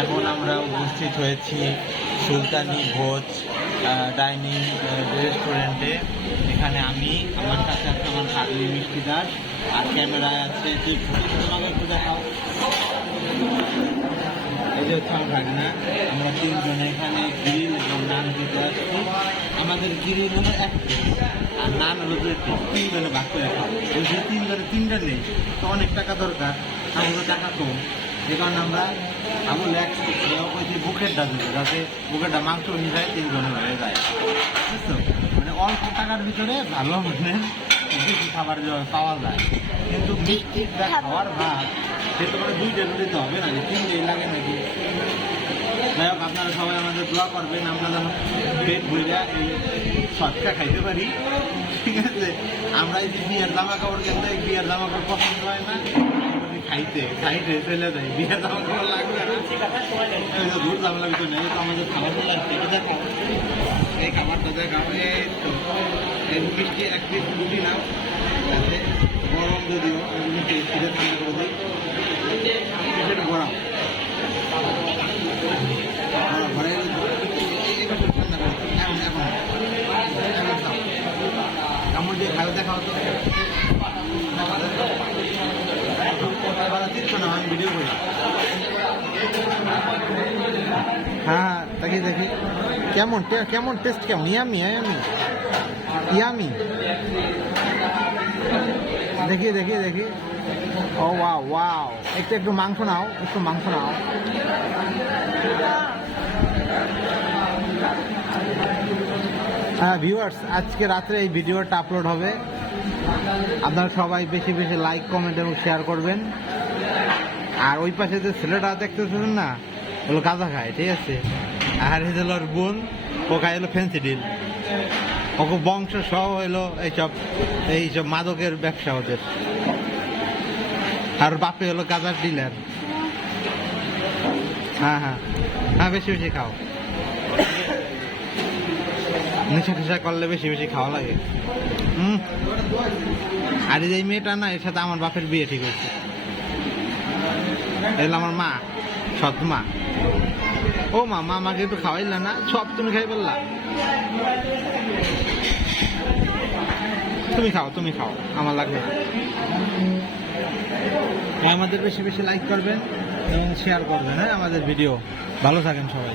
এখন আমরা উপস্থিত হয়েছি সুলতানি ভোজ ডাইনিং রেস্টুরেন্টে। এখানে আমি, আমার সাথে আছে আমার ভাগ্নি মিষ্টি দাস, আর ক্যামেরায় আছে তোমাকে একটু দেখাও। এই যে হচ্ছে আমার ভাগনা। আমরা তিনজনে এখানে গ্রিল এবং নান দিতে আসছি। আমাদের গ্রিল হলো এক পিস আর নান হলো 2 পিস, 3 জনে ভাগ করে খাবো। যে 3 জনে 3টা নেই তো অনেক টাকা দরকার, আমাদের টাকা কম, যে কারণে আমরা আবু লেক্স বুকেটটা দিতে, যাতে বুকেটটা মাংস অনুযায়ী 3 জনে হয়ে যায়, বুঝছো? মানে অল্প টাকার ভিতরে ভালো মানে বেশি খাবার পাওয়া যায়। কিন্তু মিষ্টি যা খাওয়ার ভাত সেটা করে 2টা দিতে হবে না, 3টেই লাগে নাকি? যাই হোক, আপনারা সবাই আমাদের দোয়া করবেন, আমরা যেন পেট ভরে এই সৎকা খাইতে পারি, ঠিক আছে? আমরা এই যে বিয়ের জামা কাপড় কিনতে, বিয়ের জামা কাপড় পছন্দ হয় না, খাইতে খাইতে চলে যায়, বিয়ের জামা কাপড় লাগবে না, দূর জামা লাগবে না। তো আমাদের খাবারটা লাগবে, এটা দেখাও, এই খাবারটা দেখাও। এই তো এই মিষ্টি 1 পিস রুটি না, গরম যদিও ঠান্ডা করে দিই, সেটা গরম ঘরে ঠান্ডা করে এখন কেমন দিয়ে খাবে দেখাও তো, আমি ভিডিও করি। হ্যাঁ দেখি দেখি কেমন কেমন টেস্ট, কেমন ইয়ামি ইয়ামি ইয়ামি, দেখি দেখি দেখি। ও ওয়াও ওয়াও, একটু মাংস নাও, একটু মাংস নাও। হ্যাঁ ভিউয়ার্স, আজকে রাত্রে এই ভিডিওটা আপলোড হবে, আপনারা সবাই বেশি বেশি লাইক কমেন্ট এবং শেয়ার করবেন। আর ওই পাশে যে ছেলেটা দেখতেছেন না, ওগুলো গাঁজা খায়, ঠিক আছে? আর এই হলো ওর বোন, ও খায় হলো ফ্যান্সি ডিল, ওকে বংশ সহ হইলো এইসব মাদকের ব্যবসা ওদের। আর বাপে হলো গাঁজার ডিলার। হ্যাঁ হ্যাঁ হ্যাঁ, বেশি বেশি খাও, নেশা টেশা করলে বেশি বেশি খাওয়া লাগে। আর এই মেয়েটা না, এর সাথে আমার বাপের বিয়ে ঠিক হয়েছে। এগুলো আমার মা, সৎ মা। ও মা, আমাকে একটু খাওয়াইলা না, সব তুমি খাই বললা। তুমি খাও, আমার লাগবে না। আমাদের বেশি বেশি লাইক করবেন এবং শেয়ার করবেন, হ্যাঁ আমাদের ভিডিও। ভালো থাকেন সবাই।